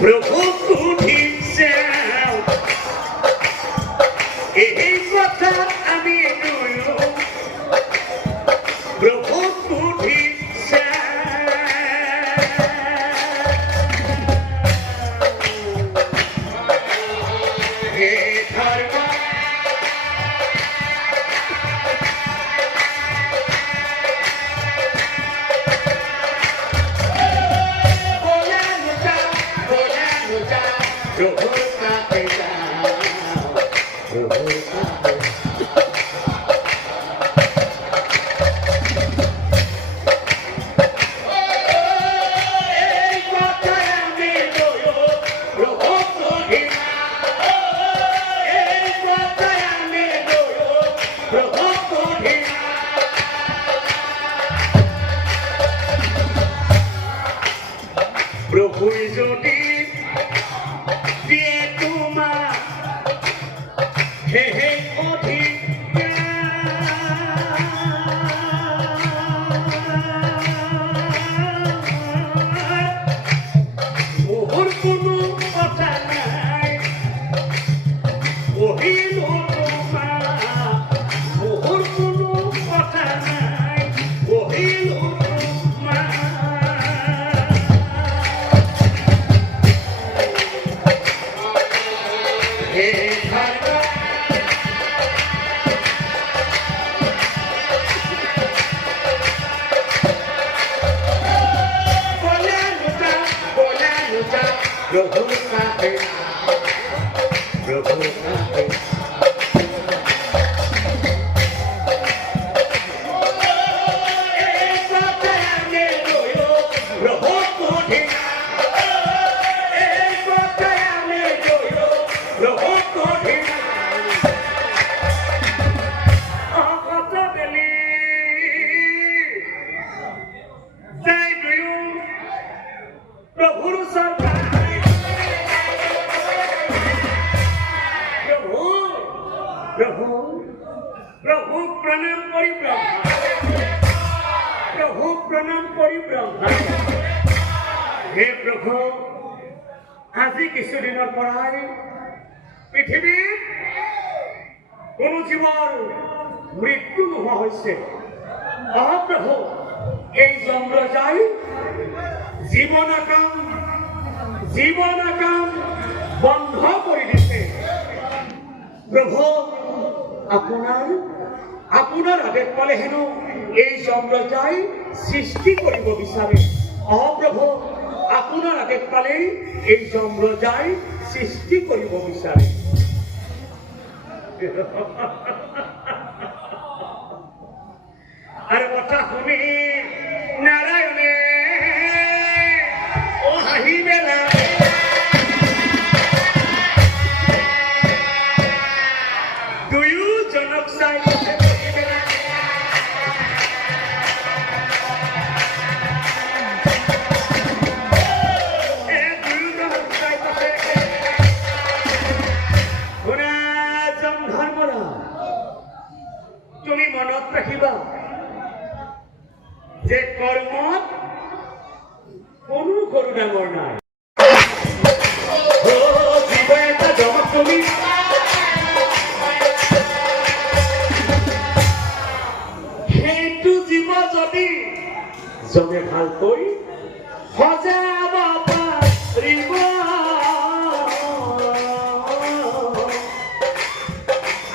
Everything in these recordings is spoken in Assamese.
প্রভু কুঠিছে এই কথা আমি নয়ো প্রভু কুঠিছে হে ধর্ম প্রভুই যদি দিয়ে তোমার হে হে অধিক মোহর কোনো কথা নাই কহিল তোমার মোহর কোনো কথা নাই কহিল প্রভু কাহে প্রভু কাহে প্রভু প্রভু প্রণাম করি ব্রহ্মা প্রভু প্রণাম করি ব্রহ্মা হে প্রভু আজি কিছুদিনৰ পৰাই পৃথিৱীত কোনো জীৱৰ মৃত্যু নোহোৱা হৈছে মহাপ্ৰভু এই যমৰাজাই জীৱনাকাম বন্ধ কৰি দিছে প্ৰভু আপোনাৰ আদেশ পালে হেনো এই যমৰাজাই সৃষ্টি কৰিব বিচাৰে মহাপ্ৰভু আপোনাৰ আদেশ পালে এই যমৰাজাই সৃষ্টি কৰিব বিচাৰে আৰু কথা শুনি নাৰায়ণে ও হাঁহি মেলা তুমি মনত ৰাখিবা যে কৰ্মত কোনো সৰু ডাঙৰ নাই জীৱ এটা জমক তুমি সেইটো জীৱ যদি জনে ভালকৈ সজাব পাৰিব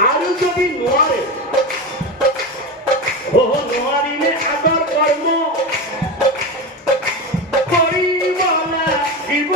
আৰু যদি নোৱাৰে নোৱাৰিলে আগৰ কৰ্ম কৰিব লাগিব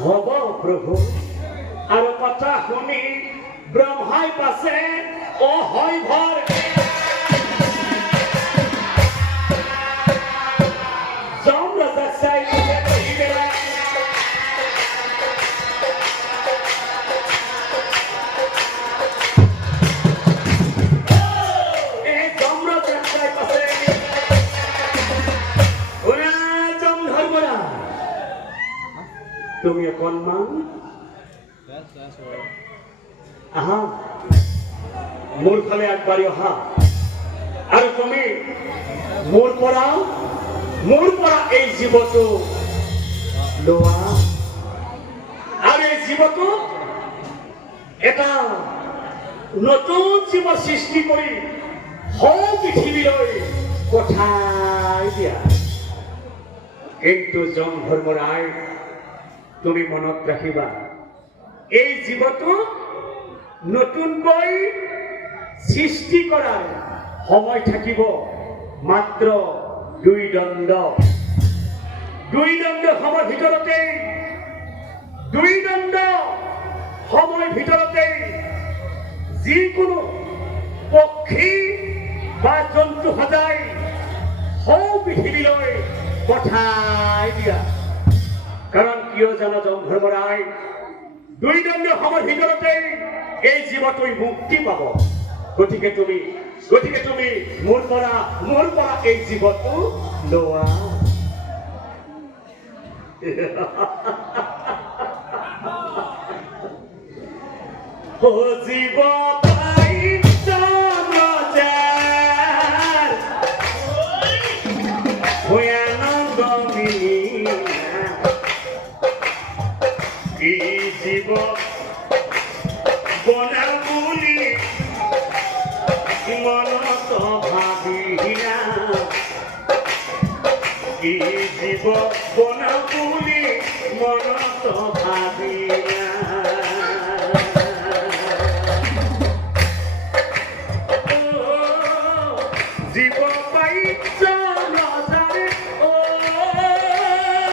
হব প্ৰভু আৰু কথা শুনি ব্ৰহ্মাই পাছে ও হয় ভৰ যমৰাজা চাই কৰা তুমি অকণমান আহা মোৰ ফালে আগবাঢ়ি অহা আৰু তুমি মোৰ পৰা এই জীৱটো লোৱা আৰু এই জীৱটো এটা নতুন জীৱ সৃষ্টি কৰি পৃথিৱীলৈ পঠাই দিয়া কিন্তু জংঘৰমৰাই তুমি মনত ৰাখিবা এই জীৱটো নতুনকৈ সৃষ্টি কৰাৰ সময় থাকিব মাত্ৰ দুই দণ্ড সময় ভিতৰতে যিকোনো পক্ষী বা জন্তু সদায় পৃথিৱীলৈ পঠাই দিয়া কাৰণ কিয় জানো জংঘৰমৰাই দুই দণ্ড সময় ভিতৰতে এই জীৱটোই মুক্তি পাব গতিকে তুমি মোৰ পৰা এই জীৱটো লোৱা ও জীৱ জীৱ বনা বুলি মনত ভাবিলা জীৱ বনা বুলি মনত ভাবিলা জীৱ পাইছ